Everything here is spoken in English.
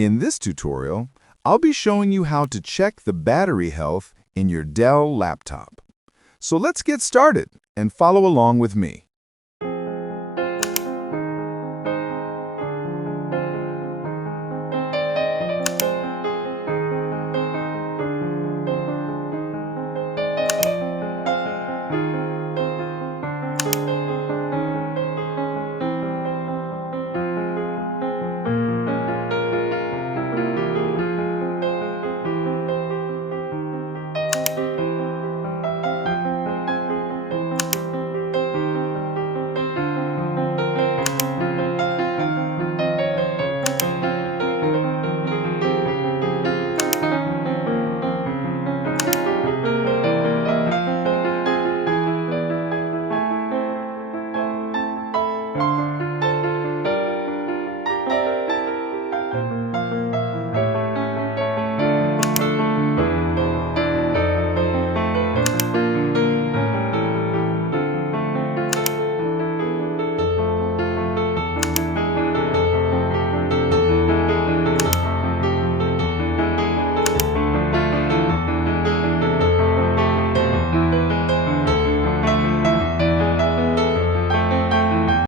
In this tutorial, I'll be showing you how to check the battery health in your Dell laptop. So let's get started and follow along with me.